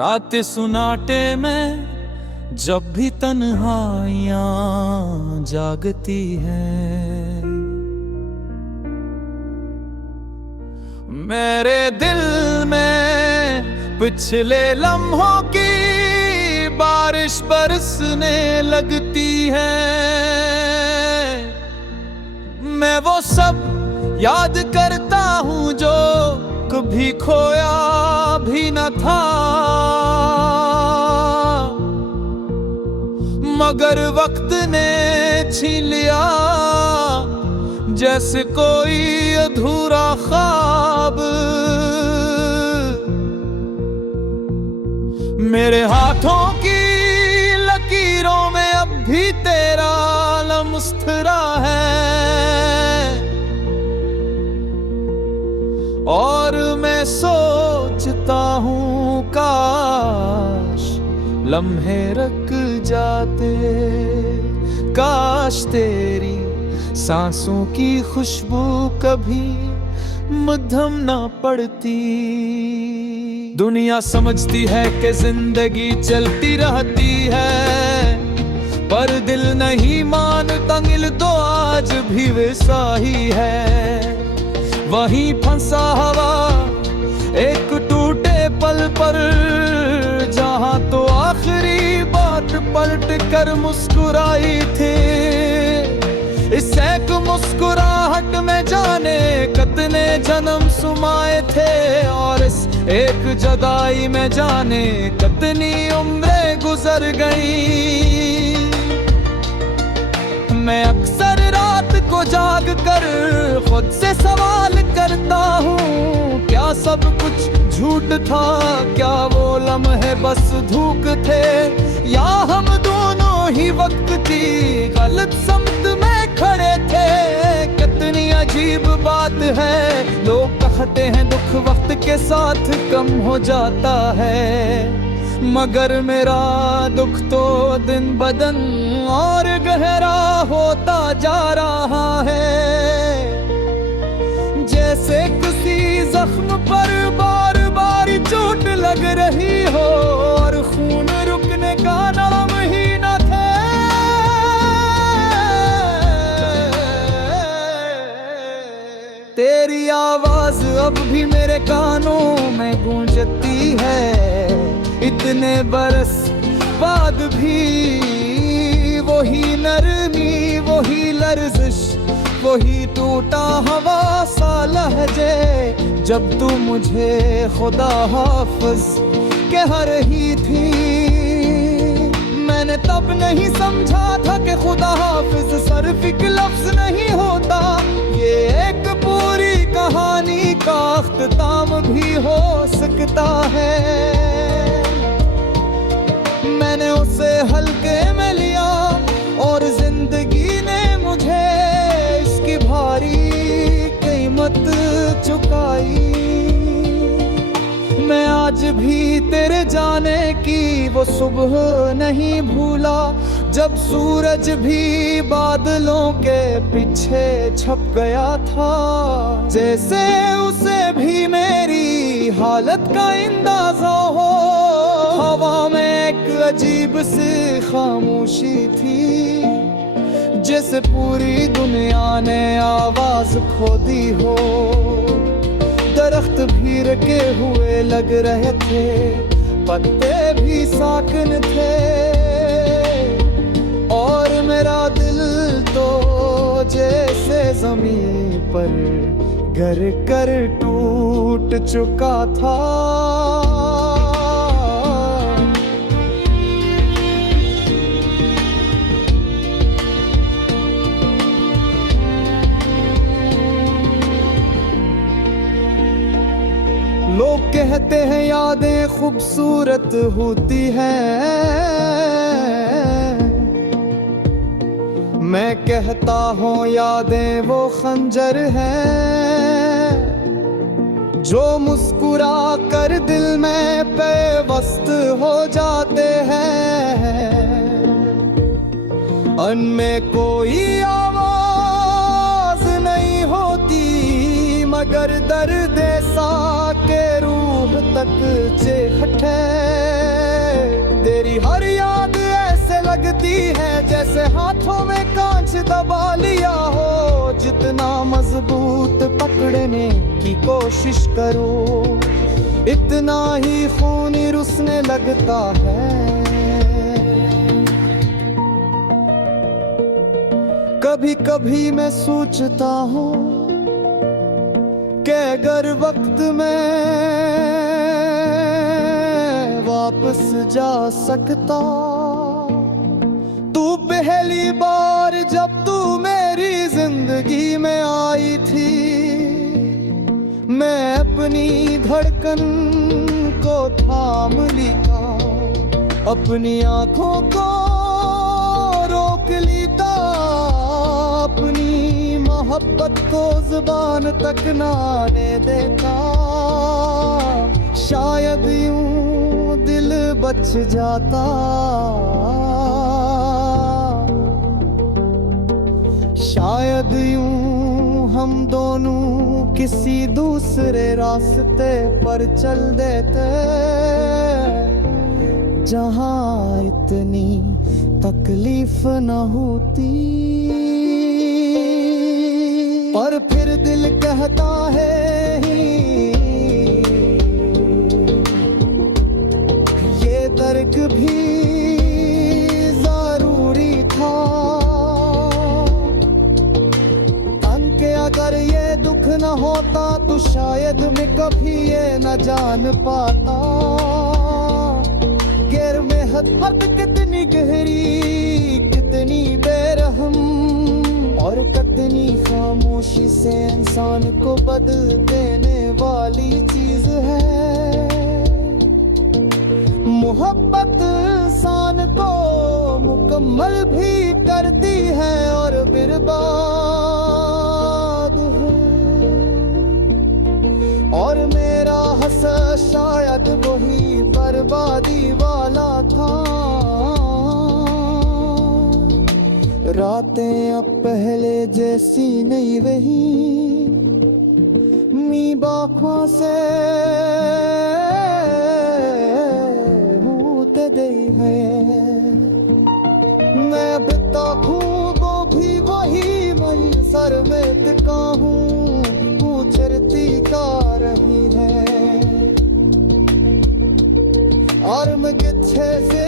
रात सुनाटे में जब भी तन्हाइयां जागती हैं, मेरे दिल में पिछले लम्हों की बारिश बरसने लगती है। मैं वो सब याद करता हूँ जो कभी खोया भी न था, मगर वक्त ने छीन लिया जैसे कोई अधूरा ख्वाब। मेरे हाथों की लकीरों में अब भी तेरा लम्हा है, और मैं सोचता हूँ काश लम्हे रुक जाते, काश तेरी सांसों की खुशबू कभी मद्धम ना पड़ती। दुनिया समझती है कि जिंदगी चलती रहती है, पर दिल नहीं मानता, दिल तो आज भी वैसा ही है। वहीं फंसा हवा एक टूटे पल पर, जहां तो आखिरी बात पलट कर मुस्कुराई थी। इस एक मुस्कुराहट में जाने कितने जन्म सुमाए थे, और इस एक जुदाई में जाने कितनी उम्रें गुजर गई। मैं अक्सर रात को जाग कर खुद से सवाल करता हूँ, क्या सब कुछ झूठ था, क्या वो लम्हे बस धूक थे, या हम दोनों ही वक्त की गलत समत में खड़े थे। कितनी अजीब बात है, लोग कहते हैं दुख वक्त के साथ कम हो जाता है, मगर मेरा दुख तो दिन ब दिन और गहरा होता जा रहा है। जैसे किसी जख्म पर बार बार चोट लग रही हो, और खून रुकने का नाम ही न थे। तेरी आवाज अब भी मेरे कानों में गूंजती है, इतने बरस बाद भी वही नरमी, वही लर्जिश, वही टूटा हवा सा लहजे। जब तू मुझे खुदा हाफिज कह रही थी, मैंने तब नहीं समझा था कि खुदा हाफिज सिर्फ एक लफ्ज नहीं होता, ये एक पूरी कहानी का अख्ताम भी हो सकता है। मैंने उसे हल्के में लिया और जिंदगी ने मुझे इसकी भारी कीमत चुकाई। मैं आज भी तेरे जाने की वो सुबह नहीं भूला, जब सूरज भी बादलों के पीछे छप गया था। जैसे उसे भी मेरी हालत का अंदाजा हो, हवा में एक अजीब सी खामोशी थी, जैसे पूरी दुनिया ने आवाज खो दी हो। दरख्त भी रखे हुए लग रहे थे, पत्ते भी साकिन थे, और मेरा दिल तो जैसे जमीन पर गिर कर टूट चुका था। लोग कहते हैं यादें खूबसूरत होती हैं, मैं कहता हूँ यादें वो खंजर हैं, जो मुस्कुरा कर दिल में पेवस्त हो जाते हैं। उनमें कोई आवाज नहीं होती, मगर दर्द सा के रूह तक चेहट है। है जैसे हाथों में कांच दबा लिया हो। जितना मजबूत पकड़ने की कोशिश करो इतना ही खून रुसने लगता है। कभी कभी मैं सोचता हूँ कि अगर वक्त में वापस जा सकता। तू पहली बार जब तू मेरी जिंदगी में आई थी, मैं अपनी धड़कन को थाम लिया, अपनी आंखों को रोक लिया, अपनी मोहब्बत को जुबान तक ना आने देता। शायद यूं दिल बच जाता, शायद यूं हम दोनों किसी दूसरे रास्ते पर चल देते, जहां इतनी तकलीफ न होती। पर फिर दिल कहता है ये दर्द भी जरूरी था। अंके अगर ये दुख न होता तो शायद मैं कभी ये न जान पाता। गैर में हद कितनी गहरी, कितनी बेरहम और कितनी खामोशी से इंसान को बदल देने वाली चीज है। मोहब्बत इंसान को मुकम्मल भी करती है और बर्बाद है। और मेरा हंसा शायद वही बर्बादी वाला था। रातें अब पहले जैसी नहीं रही, मी बाखों से होते दे है। मैं बिता खूबो भी वही मैं सर में टिका हूँ, चरती का रही है और मैं किच्छे से